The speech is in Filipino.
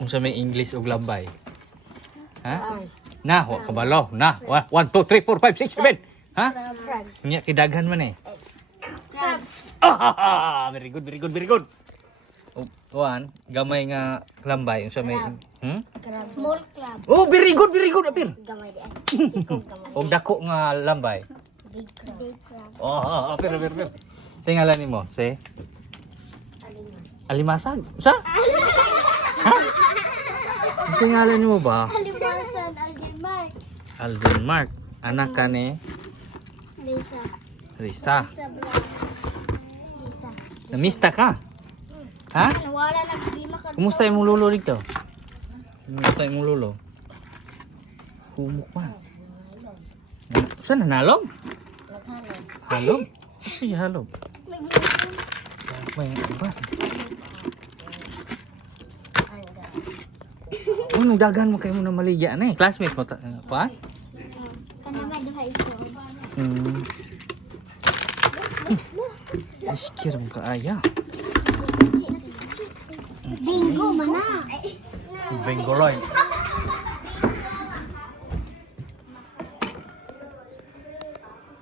Unsa may English og lambay? Ha? Na, wa kabalo. Na, 1 2 3 4 5 6 7. Ha? Nya kidaghan man eh. Crabs. Very good, very good, very good. Kuan, gamay nga lambay unsa may Small crab. Oh, very good, apir. Gamay di ay. Og dako nga lambay. Big crab. Big crab. Oh, apir. Say ngalan nimo, say. Alimasag. Sa? Ha? Say ngalan nimo ba? Alimasan, Aldermark. Alden Mark, anak ka ni Lisa. Rista. Lisa Blanc. Lisa. Namista ka? Ha? Wala na lima ka. Kumusta imong lolo dito? Kumusta imong lolo? Humok pa. Saan nanalog? Halog? Kasi halog. May iba. Ano dagan mo kayo mo na maligya na eh. Classmate mo pa? Kanama duha iso. Iskir mo ka aya. Bingo mana. Bengoloy.